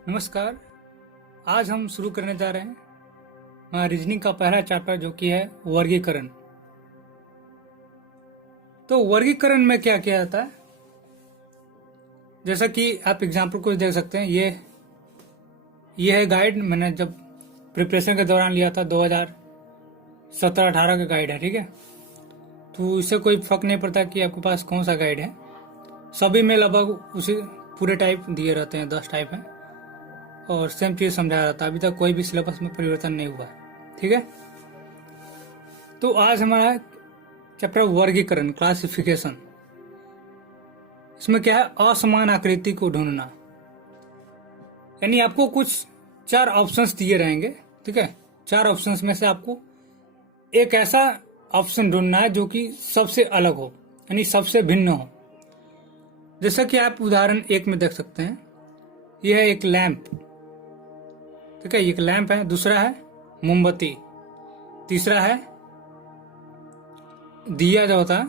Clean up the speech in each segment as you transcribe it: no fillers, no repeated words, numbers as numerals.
नमस्कार। आज हम शुरू करने जा रहे हैं रीजनिंग का पहला चैप्टर जो कि है वर्गीकरण। तो वर्गीकरण में क्या किया जाता है, जैसा कि आप एग्जाम्पल को देख सकते हैं। ये है गाइड, मैंने जब प्रिपरेशन के दौरान लिया था 2017-18 का गाइड है, ठीक है। तो इससे कोई फर्क नहीं पड़ता कि आपके पास कौन सा गाइड है, सभी में लगभग उसी पूरे टाइप दिए रहते हैं, 10 टाइप हैं और सेम चीज समझाया जाता है। अभी तक कोई भी सिलेबस में परिवर्तन नहीं हुआ है, ठीक है। तो आज हमारा चैप्टर वर्गीकरण, क्लासिफिकेशन। इसमें क्या है, असमान आकृति को ढूंढना। यानी आपको कुछ 4 ऑप्शंस दिए रहेंगे, ठीक है। 4 ऑप्शंस में से आपको एक ऐसा ऑप्शन ढूंढना है जो कि सबसे अलग हो, यानी सबसे भिन्न हो। जैसा कि आप उदाहरण 1 में देख सकते हैं, यह है एक लैंप, ठीक है। एक लैंप है। दूसरा है मोमबत्ती। तीसरा है दिया जो होता है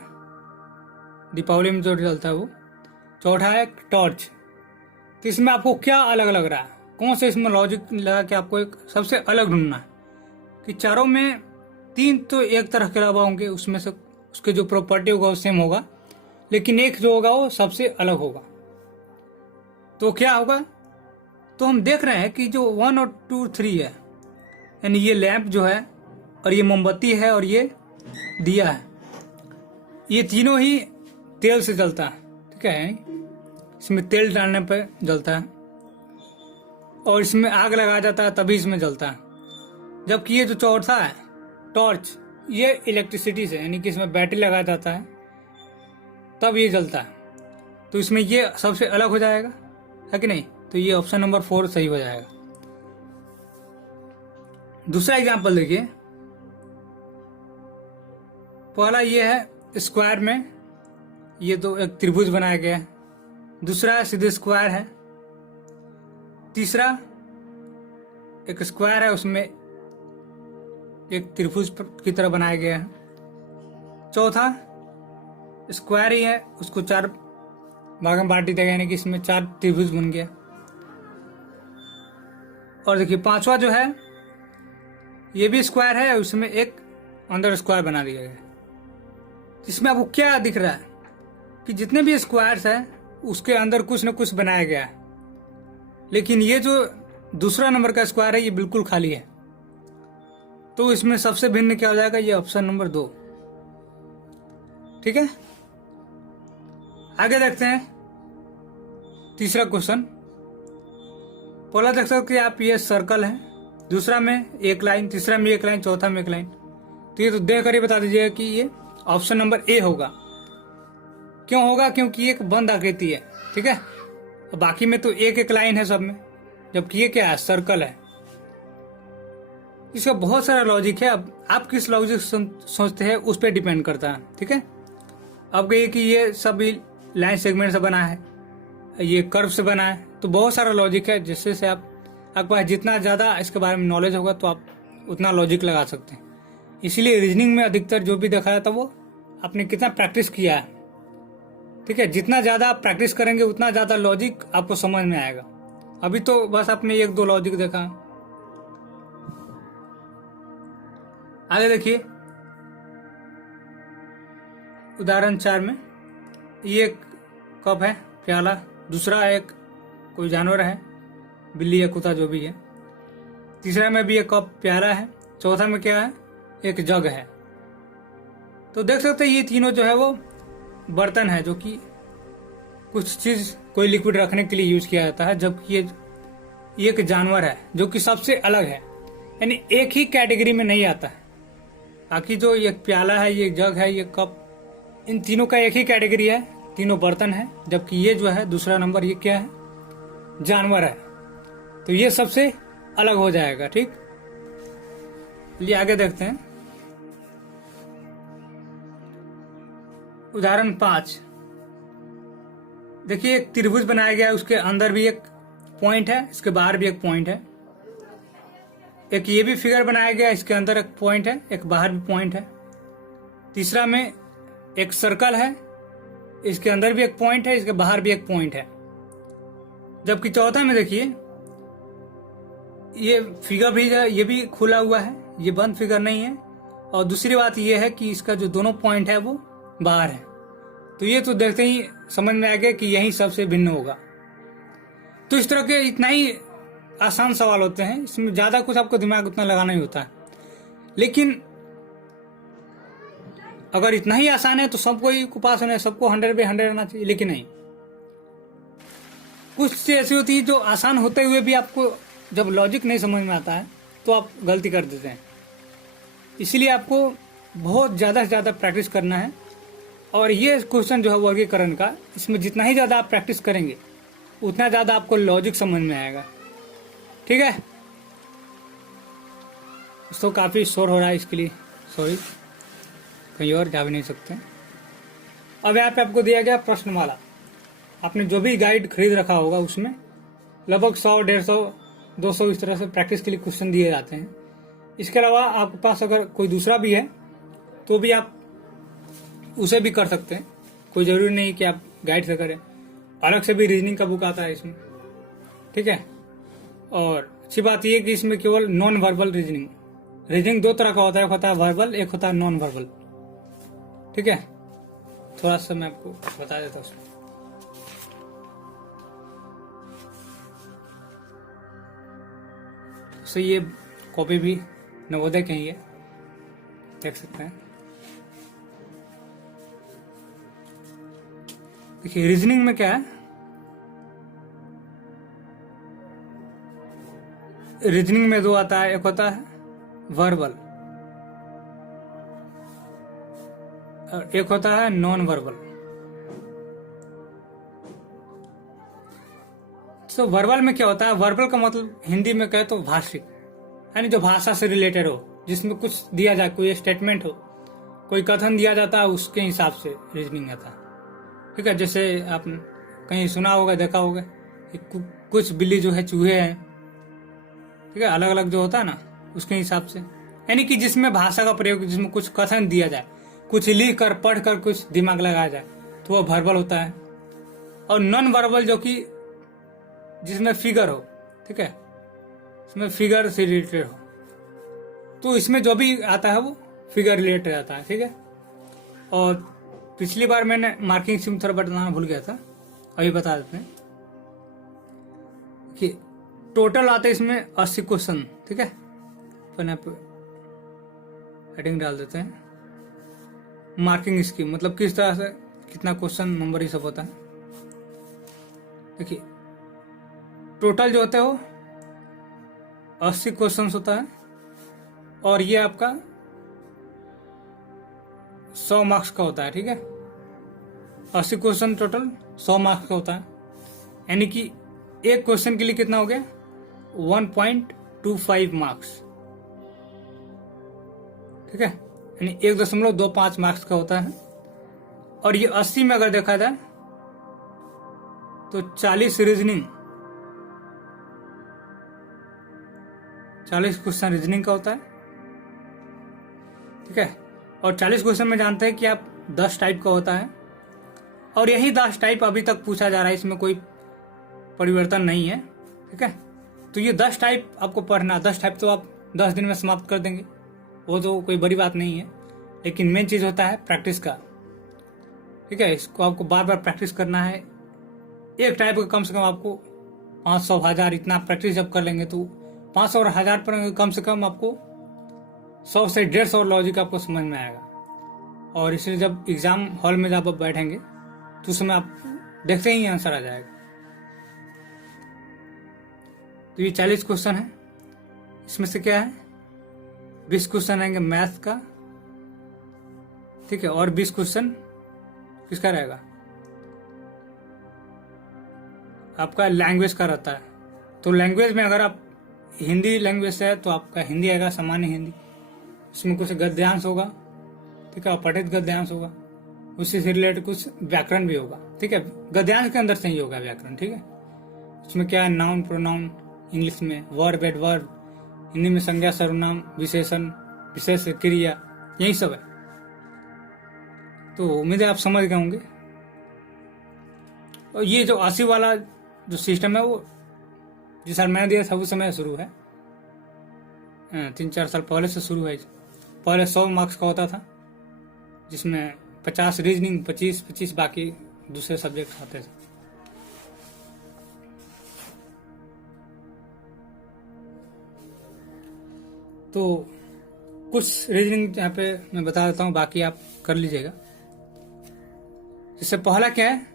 दीपावली में जो जलता है वो। चौथा है टॉर्च। तो इसमें आपको क्या अलग लग रहा है, कौन से इसमें लॉजिक लगा कि आपको एक सबसे अलग ढूंढना है। कि चारों में 3 तो एक तरह के अलावा होंगे, उसमें से उसके जो प्रॉपर्टी होगा वो सेम होगा, लेकिन एक जो होगा वो सबसे अलग होगा। तो क्या होगा, तो हम देख रहे हैं कि जो 1 और 2 3 है, यानी ये लैंप जो है और ये मोमबत्ती है और ये दिया है, ये तीनों ही तेल से जलता है, ठीक है। इसमें तेल डालने पर जलता है और इसमें आग लगाया जाता है तभी इसमें जलता है। जबकि ये जो चौथा है टॉर्च, ये इलेक्ट्रिसिटी से, यानी कि इसमें बैटरी लगाया जाता है तब ये जलता है। तो इसमें ये सबसे अलग हो जाएगा, है कि नहीं। तो ये ऑप्शन नंबर 4 सही हो जाएगा। दूसरा एग्जांपल देखिए। पहला ये है स्क्वायर में, ये तो एक त्रिभुज बनाया गया है। दूसरा है सीधे स्क्वायर है। तीसरा एक स्क्वायर है, उसमें एक त्रिभुज की तरह बनाया गया है। चौथा स्क्वायर ही है, उसको 4 भाग में बांट दिया गया, यानी कि इसमें 4 त्रिभुज बन गया। और देखिए पांचवा जो है ये भी स्क्वायर है, उसमें एक अंदर स्क्वायर बना दिया गया। इसमें आपको क्या दिख रहा है कि जितने भी स्क्वायर्स हैं उसके अंदर कुछ न कुछ बनाया गया है, लेकिन ये जो दूसरा नंबर का स्क्वायर है ये बिल्कुल खाली है। तो इसमें सबसे भिन्न क्या हो जाएगा, ये ऑप्शन नंबर 2, ठीक है। आगे देखते हैं तीसरा क्वेश्चन। पहला देख सकते हैं आप, ये सर्कल है, दूसरा में एक लाइन, तीसरा में एक लाइन, चौथा में एक लाइन। तो ये तो देख कर ही बता दीजिएगा कि ये ऑप्शन नंबर ए होगा। क्यों होगा, क्योंकि एक बंद आकृति है, ठीक है। बाकी में तो एक एक लाइन है सब में, जबकि ये क्या है, सर्कल है। इसका बहुत सारा लॉजिक है। अब आप किस लॉजिक सोचते हैं उस पर डिपेंड करता है, ठीक है। अब कहिए कि ये सभी लाइन सेगमेंट से बना है, ये कर्व से बना है, तो बहुत सारा लॉजिक है जिससे से आपके पास जितना ज़्यादा इसके बारे में नॉलेज होगा तो आप उतना लॉजिक लगा सकते हैं। इसीलिए रीजनिंग में अधिकतर जो भी देखा जाता है वो आपने कितना प्रैक्टिस किया है, ठीक है। जितना ज़्यादा आप प्रैक्टिस करेंगे उतना ज़्यादा लॉजिक आपको समझ में आएगा। अभी तो बस आपने 1-2 लॉजिक देखा। आगे देखिए उदाहरण 4 में, ये एक कप है, प्याला। दूसरा एक कोई जानवर है, बिल्ली या कुत्ता जो भी है। तीसरा में भी एक कप प्याला है। चौथा में क्या है, एक जग है। तो देख सकते हैं ये तीनों जो है वो बर्तन है, जो कि कुछ चीज कोई लिक्विड रखने के लिए यूज किया जाता है। जबकि ये एक जानवर है जो कि सबसे अलग है, यानी एक ही कैटेगरी में नहीं आता है। बाकी जो ये प्याला है, ये जग है, ये कप, इन तीनों का एक ही कैटेगरी है, तीनों बर्तन है। जबकि ये जो है दूसरा नंबर, ये क्या है, जानवर है। तो ये सबसे अलग हो जाएगा, ठीक। चलिए आगे देखते हैं उदाहरण 5। देखिए एक त्रिभुज बनाया गया है, उसके अंदर भी एक पॉइंट है, इसके बाहर भी एक पॉइंट है। एक ये भी फिगर बनाया गया, इसके अंदर एक पॉइंट है, एक बाहर भी पॉइंट है। तीसरा में एक सर्कल है, इसके अंदर भी एक पॉइंट है, इसके बाहर भी एक पॉइंट है। जबकि चौथा में देखिए ये फिगर भी है, ये भी खुला हुआ है, ये बंद फिगर नहीं है। और दूसरी बात ये है कि इसका जो दोनों पॉइंट है वो बाहर है। तो ये तो देखते ही समझ में आ गया कि यही सबसे भिन्न होगा। तो इस तरह के इतना ही आसान सवाल होते हैं, इसमें ज्यादा कुछ आपको दिमाग उतना लगाना ही होता है। लेकिन अगर इतना ही आसान है तो सबको ही पास होना है, सबको 100/100 आना चाहिए, लेकिन नहीं। कुछ चीजें ऐसी होती है जो आसान होते हुए भी आपको जब लॉजिक नहीं समझ में आता है तो आप गलती कर देते हैं। इसलिए आपको बहुत ज़्यादा से ज़्यादा प्रैक्टिस करना है। और ये क्वेश्चन जो है वर्गीकरण का, इसमें जितना ही ज़्यादा आप प्रैक्टिस करेंगे उतना ज़्यादा आपको लॉजिक समझ में आएगा। ठीक है, तो काफ़ी शोर हो रहा है, इसके लिए सॉरी, कहीं और जा भी नहीं सकते। अब यहाँ पे आपको दिया गया प्रश्नमाला। आपने जो भी गाइड खरीद रखा होगा उसमें लगभग 100, 150, 200 इस तरह से प्रैक्टिस के लिए क्वेश्चन दिए जाते हैं। इसके अलावा आपके पास अगर कोई दूसरा भी है तो भी आप उसे भी कर सकते हैं, कोई जरूरी नहीं कि आप गाइड से करें। अलग से भी रीजनिंग का बुक आता है इसमें। ठीक है, और अच्छी बात यह कि इसमें केवल नॉन वर्बल रीजनिंग 2 तरह का होता है, एक होता है वर्बल, एक होता है नॉन वर्बल। ठीक है, थोड़ा सा मैं आपको बता देता हूँ उसमें। तो ये कॉपी भी नवोदय के ही है, देख सकते हैं। देखिए रीजनिंग में क्या है, रीजनिंग में 2 आता है, एक होता है वर्बल और एक होता है नॉन वर्बल। तो वर्बल में क्या होता है, वर्बल का मतलब हिंदी में कहे तो भाषिक, यानी जो भाषा से रिलेटेड हो, जिसमें कुछ दिया जाए, कोई स्टेटमेंट हो, कोई कथन दिया जाता है, उसके हिसाब से रीजनिंग आता है। ठीक है, जैसे आप कहीं सुना होगा, देखा होगा कि कुछ बिल्ली जो है चूहे हैं। ठीक है, अलग अलग जो होता है ना, उसके हिसाब से, यानी कि जिसमें भाषा का प्रयोग, जिसमें कुछ कथन दिया जाए, कुछ लिख कर पढ़ कर कुछ दिमाग लगाया जाए, तो वह वर्बल होता है। और नॉन वर्बल जो कि जिसमें फिगर हो, ठीक है, इसमें फिगर से रिलेटेड हो, तो इसमें जो भी आता है वो फिगर रिलेटेड आता है। ठीक है, और पिछली बार मैंने मार्किंग स्कीम थोड़ा बताना भूल गया था, अभी बता देते हैं कि टोटल आते हैं इसमें 80 क्वेश्चन। ठीक है, अपन हेडिंग डाल देते हैं मार्किंग स्कीम, मतलब किस तरह से कितना क्वेश्चन नंबर ये सब होता है। देखिए टोटल जो होता है वो 80 क्वेश्चन होता है, और ये आपका 100 मार्क्स का होता है। ठीक है, 80 क्वेश्चन टोटल 100 मार्क्स का होता है, यानी कि एक क्वेश्चन के लिए कितना हो गया, 1.25 मार्क्स। ठीक है, यानी 1.25 मार्क्स का होता है। और ये 80 में अगर देखा जाए तो 40 रीजनिंग, 40 क्वेश्चन रीजनिंग का होता है। ठीक है, और 40 क्वेश्चन में जानते हैं कि आप 10 टाइप का होता है, और यही 10 टाइप अभी तक पूछा जा रहा है, इसमें कोई परिवर्तन नहीं है। ठीक है, तो ये 10 टाइप आपको पढ़ना, 10 टाइप तो आप 10 दिन में समाप्त कर देंगे, वो तो कोई बड़ी बात नहीं है। लेकिन मेन चीज होता है प्रैक्टिस का। ठीक है, इसको आपको बार बार प्रैक्टिस करना है। एक टाइप का कम से कम आपको 500, 1000 इतना प्रैक्टिस जब कर लेंगे तो 500 और 1000 पर कम से कम आपको 100 से 150 लॉजिक आपको समझ में आएगा। और इसलिए जब एग्जाम हॉल में जब आप बैठेंगे तो उसमें आप देखते ही आंसर आ जाएगा। तो ये 40 क्वेश्चन है, इसमें से क्या है 20 क्वेश्चन आएंगे मैथ का। ठीक है, और 20 क्वेश्चन किसका रहेगा, आपका लैंग्वेज का रहता है। तो लैंग्वेज में अगर आप हिंदी लैंग्वेज से है तो आपका हिंदी आएगा, सामान्य हिंदी। इसमें कुछ गद्यांश होगा, ठीक है, और पठित गद्यांश होगा, उससे रिलेटेड कुछ व्याकरण भी होगा। ठीक है, गद्यांश के अंदर से ही होगा व्याकरण। ठीक है, इसमें क्या है, नाउन प्रोनाउन इंग्लिश में, वर्ब एडवर्ब हिंदी में, संज्ञा सर्वनाम विशेषण विशेष क्रिया, यही सब है। तो उम्मीद है आप समझ गए होंगे। और ये जो 80 वाला जो सिस्टम है वो जिस साल मैंने दिया था उस समय शुरू है, 3-4 साल पहले से शुरू है। पहले 100 मार्क्स का होता था, जिसमें 50 रीजनिंग, 25 बाकी दूसरे सब्जेक्ट आते थे। तो कुछ रीजनिंग यहाँ पे मैं बता देता हूँ, बाकी आप कर लीजिएगा। इससे पहला क्या है,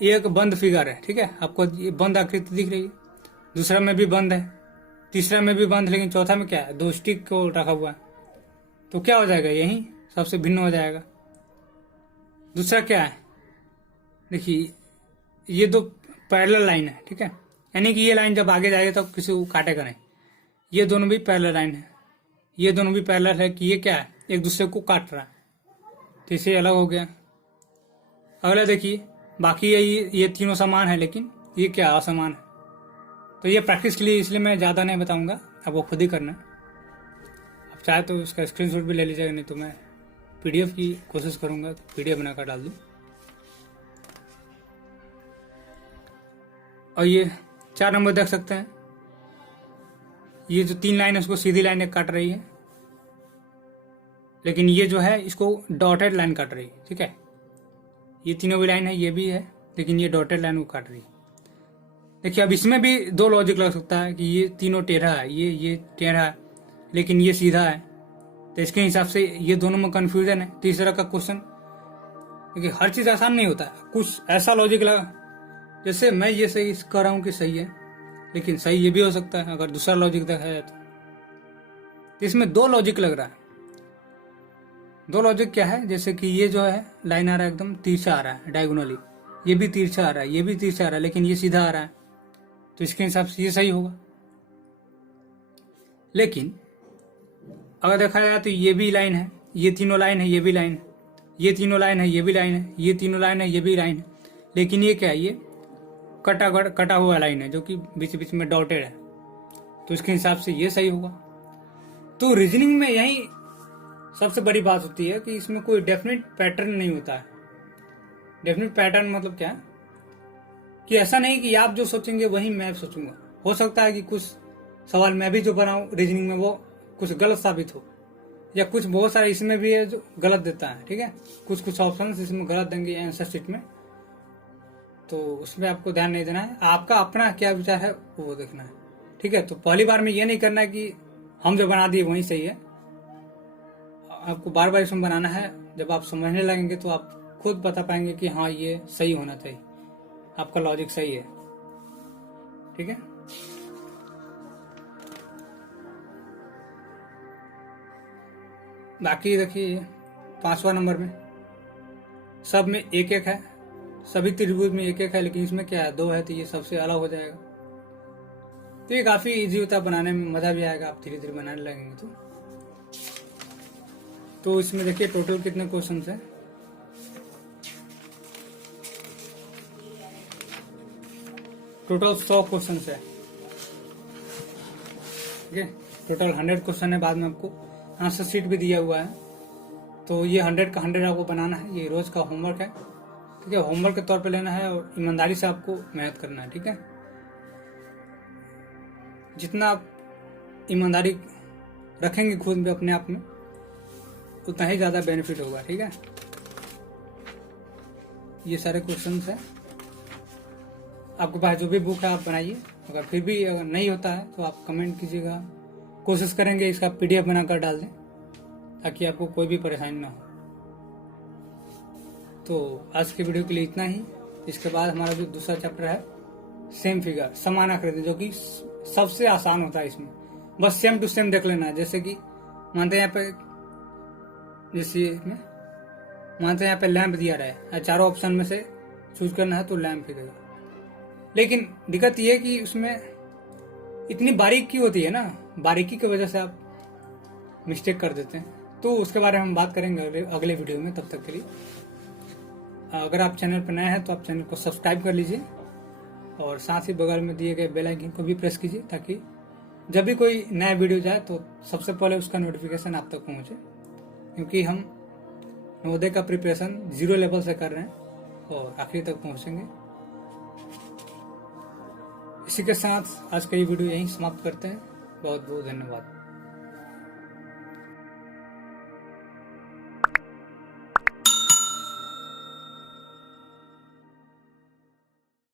ये एक बंद फिगर है, ठीक है, आपको ये बंद आकृति दिख रही है। दूसरा में भी बंद है, तीसरा में भी बंद, लेकिन चौथा में क्या है, 2 स्टिक को रखा हुआ है। तो क्या हो जाएगा, यही सबसे भिन्न हो जाएगा। दूसरा क्या है, देखिए ये 2 पैरेलल लाइन है, ठीक है, यानी कि ये लाइन जब आगे जाएगी तो किसी को काटेगा नहीं। ये दोनों भी पैरेलल लाइन है, ये दोनों भी पैरेलल है कि ये क्या है, एक दूसरे को काट रहा है, तो इसे अलग हो गया। अगला देखिए, बाकी ये तीनों समान है, लेकिन ये क्या असमान है। तो ये प्रैक्टिस के लिए, इसलिए मैं ज़्यादा नहीं बताऊंगा, आपको खुद ही करना है। आप चाहे तो इसका स्क्रीनशॉट भी ले लीजिएगा, नहीं तो मैं PDF की कोशिश करूंगा, PDF बनाकर डाल दूँ। और ये 4 नंबर देख सकते हैं, ये जो 3 लाइन है उसको सीधी लाइन एक काट रही है, लेकिन ये जो है इसको डॉटेड लाइन काट रही है, ठीक है। ये तीनों भी लाइन है, ये भी है, लेकिन ये डॉटेड लाइन को काट रही है। देखिए अब इसमें भी 2 लॉजिक लग सकता है कि ये तीनों टेढ़ा है, ये टेढ़ा है, लेकिन ये सीधा है, तो इसके हिसाब से ये दोनों में कंफ्यूजन है। तीसरा का क्वेश्चन, देखिए हर चीज आसान नहीं होता है, कुछ ऐसा लॉजिक लगा, जैसे मैं ये सही कर रहा हूँ कि सही है, लेकिन सही ये भी हो सकता है अगर दूसरा लॉजिक देखा जाए तो इसमें 2 लॉजिक लग रहा है। 2 लॉजिक क्या है, जैसे कि ये जो है लाइन आ रहा है एकदम तिरछा आ रहा है डायगोनली, ये भी तिरछा आ रहा है, ये भी तिरछा आ रहा है, लेकिन ये सीधा आ रहा है, तो इसके हिसाब से ये सही होगा। लेकिन अगर देखा जाए तो ये भी लाइन है, ये तीनों लाइन है, ये भी लाइन है, ये तीनों लाइन है, ये भी लाइन है, ये तीनों लाइन है, ये भी लाइन है, लेकिन ये क्या है, ये कटा हुआ लाइन है, जो कि बीच बीच में डॉटेड है, तो इसके हिसाब से ये सही होगा। तो रीजनिंग में यही सबसे बड़ी बात होती है कि इसमें कोई डेफिनेट पैटर्न नहीं होता है। डेफिनेट पैटर्न मतलब क्या है, कि ऐसा नहीं कि आप जो सोचेंगे वही मैं सोचूंगा। हो सकता है कि कुछ सवाल मैं भी जो बनाऊं रीजनिंग में वो कुछ गलत साबित हो, या कुछ बहुत सारे इसमें भी है जो गलत देता है, ठीक है, कुछ ऑप्शन इसमें गलत देंगे आंसर शीट में, तो उसमें आपको ध्यान नहीं देना है, आपका अपना क्या विचार है वो देखना है, ठीक है। तो पहली बार में ये नहीं करना है कि हम जो बना दिए वही सही है, आपको बार बार इसमें बनाना है। जब आप समझने लगेंगे तो आप खुद बता पाएंगे कि हाँ ये सही होना चाहिए, आपका लॉजिक सही है, ठीक है। बाकी देखिए 5वां नंबर में सब में 1-1 है, सभी त्रिभुज में 1-1 है, लेकिन इसमें क्या है 2 है, तो ये सबसे अलग हो जाएगा। तो ये काफी इजी होता है बनाने में, मजा भी आएगा आप धीरे धीरे बनाने लगेंगे तो इसमें देखिए टोटल कितने क्वेश्चन है, टोटल 100 क्वेश्चन है, ठीक है। टोटल 100 क्वेश्चन है, बाद में आपको आंसर शीट भी दिया हुआ है, तो ये 100 का 100 आपको बनाना है, ये रोज का होमवर्क है, ठीक है। होमवर्क के तौर पे लेना है और ईमानदारी से आपको मेहनत करना है, ठीक है। जितना आप ईमानदारी रखेंगे खुद में अपने आप में, उतना ही ज्यादा बेनिफिट होगा, ठीक है। ये सारे क्वेश्चंस है, आपके पास जो भी बुक है आप बनाइए, अगर फिर भी अगर नहीं होता है तो आप कमेंट कीजिएगा, कोशिश करेंगे इसका PDF बनाकर डाल दें ताकि आपको कोई भी परेशानी ना हो। तो आज के वीडियो के लिए इतना ही। इसके बाद हमारा जो दूसरा चैप्टर है सेम फिगर, समान आकृति, जो कि सबसे आसान होता है इसमें, बस सेम टू सेम देख लेना है। जैसे कि मानते हैं यहाँ पे, जैसे मानते हैं यहाँ पे लैंप दिया रहा है, चारों ऑप्शन में से चूज करना है तो लैंप ही देगा, लेकिन दिक्कत ये है कि उसमें इतनी बारीकी होती है ना, बारीकी की वजह से आप मिस्टेक कर देते हैं। तो उसके बारे में हम बात करेंगे अगले वीडियो में। तब तक के लिए अगर आप चैनल पर नए हैं तो आप चैनल को सब्सक्राइब कर लीजिए और साथ ही बगल में दिए गए बेल आइकन को भी प्रेस कीजिए, ताकि जब भी कोई नया वीडियो जाए तो सबसे पहले उसका नोटिफिकेशन आप तक पहुंचे, क्योंकि हम नवोदय का प्रिपरेशन 0 लेवल से कर रहे हैं और आखिरी तक पहुंचेंगे। इसी के साथ आज का ये वीडियो यहीं समाप्त करते हैं। बहुत बहुत धन्यवाद।